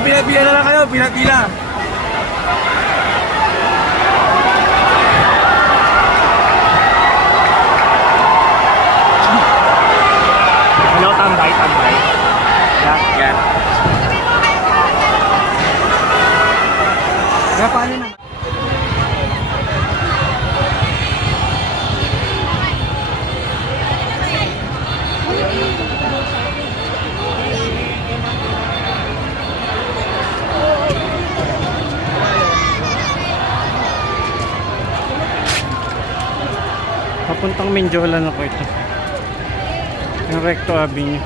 pila-pila na lang kayo, pila-pila. Hello. Yan, yan. Kaya paano naman? Papuntang Menjola na ko ito. Yung Recto Avenue.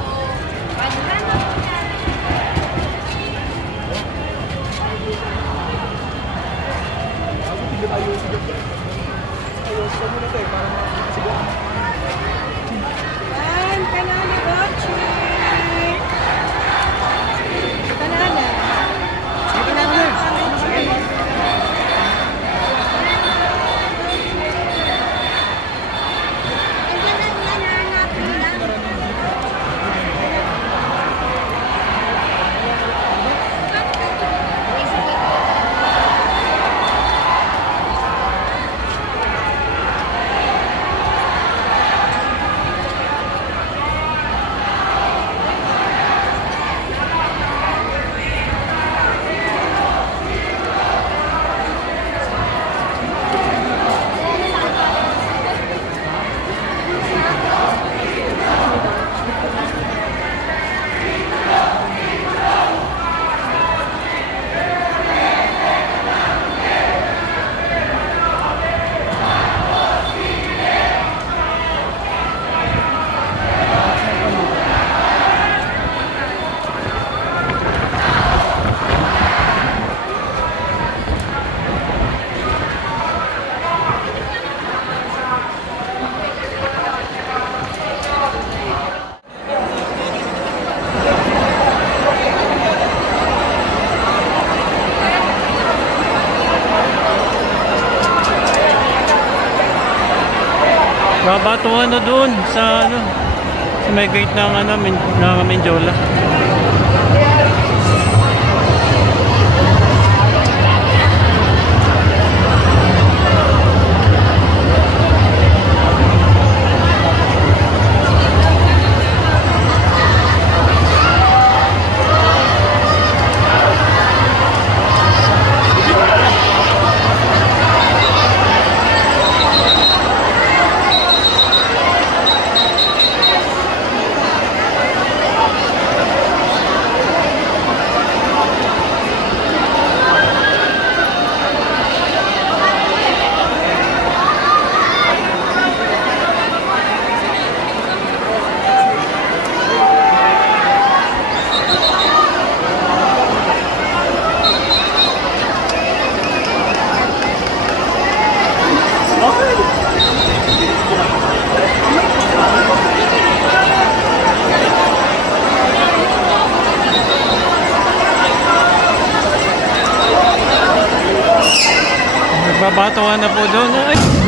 Yan, Babatuhan na doon sa ano sa may gate ng ano Men, ng Menjola. Nagbabatuhan na po doon. Ay!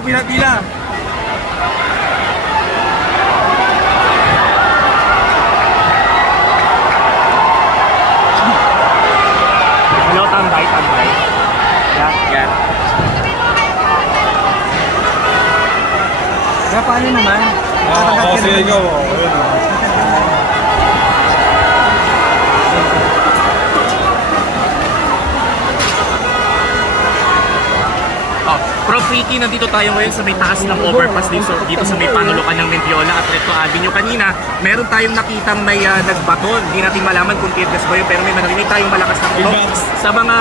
lang, pinapila. Hello, tambay, tambay. Yeah. Yeah. Kaya paano naman? Oo, oh, oh, sige Ricky, nandito tayo ngayon sa may taas ng overpass dito, dito sa may panulukan ng Mendiola at Recto Avenue. Kanina, meron tayong nakitang may ah, nagbato. Hindi natin malaman kung teargas ba yun, pero may narinig tayong malakas na tunog. Sa mga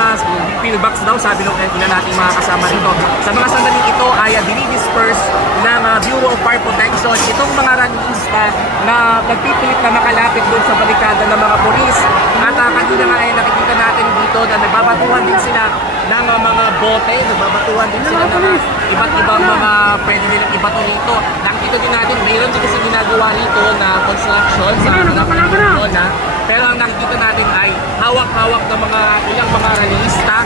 pillbox daw, sabi nung ina nating mga kasama rito. Sa mga sandaling ito ay uh, dinidisperse ng ah, Bureau of Fire Protection. Itong mga ranista na nagpipilit na makalapit doon sa balikada ng mga polis. At uh, kanina nga ay nakikita natin dito na nagbabatuhan din sila ng uh, mga bote, nagbabatuhan din sila ng uh, iba't ibang mga pwede nilang ibato rito. Nakikita din natin, mayroon din kasi ginagawa rito na construction sa harap ng Mendiola. Pero ang nakikita natin ay hawak-hawak ng mga ilang mga realista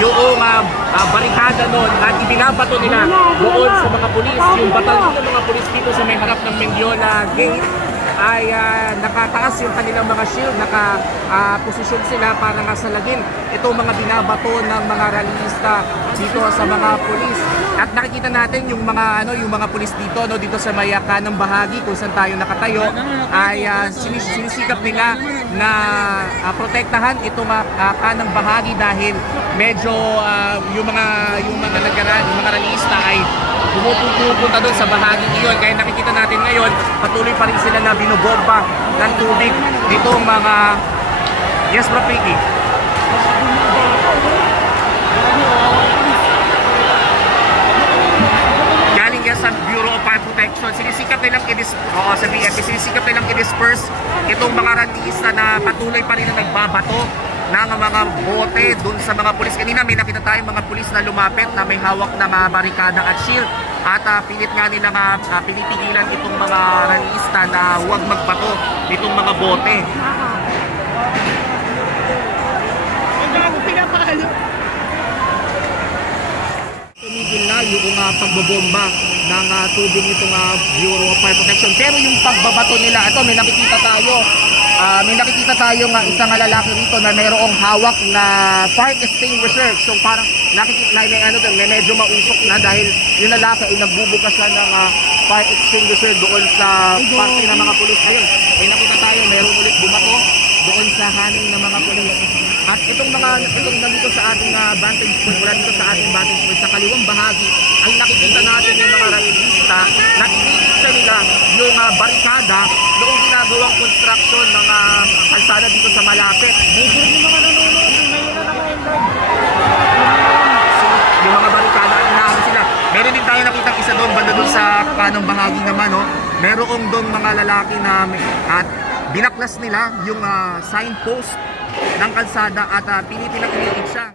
yung uh, uh, barikada noon at ibinabato nila doon sa mga pulis. Yung batalyon ng mga pulis dito sa may harap ng Mendiola Gate ay ah, nakataas yung kanilang mga shield, naka-posisyon sila para nga salagin itong mga binabato ng mga realista dito sa mga pulis. At nakikita natin yung mga ano yung mga pulis dito no dito sa may ah, kanang bahagi kung saan tayo nakatayo ay ah, sinis- sinisikap nila na ah, protektahan itong ah, ah, kanang bahagi dahil medyo ah, yung mga yung mga nagara, yung mga realista ay pumupunta doon sa bahagi iyon. Kaya nakikita natin ngayon, patuloy pa rin sila na binobomba ng tubig ditong mga... Yes, Bro Piggy. Galing yan sa Bureau of Fire Protection. Sinisikap nilang i-dis... Oo, sa BFP. Sinisikap nilang i-disperse itong mga rantista na patuloy pa rin na nagbabato ng mga bote dun sa mga pulis. Kanina may nakita tayong mga pulis na lumapit na may hawak na mga barikada at shield. At ah, pilit nga nila nga ah, pinitigilan itong mga ranista na huwag magbato nitong mga bote. tumigil na yung uh, pagbobomba ng uh, tubig nitong uh, Bureau of Fire Protection. Pero yung pagbabato nila, ito may nakikita tayo. Ah, may nakikita tayo nga isang lalaki rito na mayroong hawak na fire extinguisher. So parang nakikita na may ano doon, may medyo mausok na dahil yung lalaki ay nagbubukas siya ng ah, fire extinguisher doon sa parte ng mga pulis. Ayun, may nakita tayo, mayroong ulit bumato doon sa haning ng mga pulis. At itong mga itong nandito sa ating ah, vantage point, wala dito sa ating vantage point, sa kaliwang bahagi, ay nakikita natin yung mga realista na iniiksa nila yung ah, barikada noong ginagawang construction ng ah, kalsada dito sa malapit. yung mga barikada at inaano sila. Meron din tayo nakitang isa doon, banda doon sa kanong bahagi naman, no? Merong doon mga lalaki na at binaklas nila yung ah, signpost ng kalsada at uh, pinipilang inilig siya.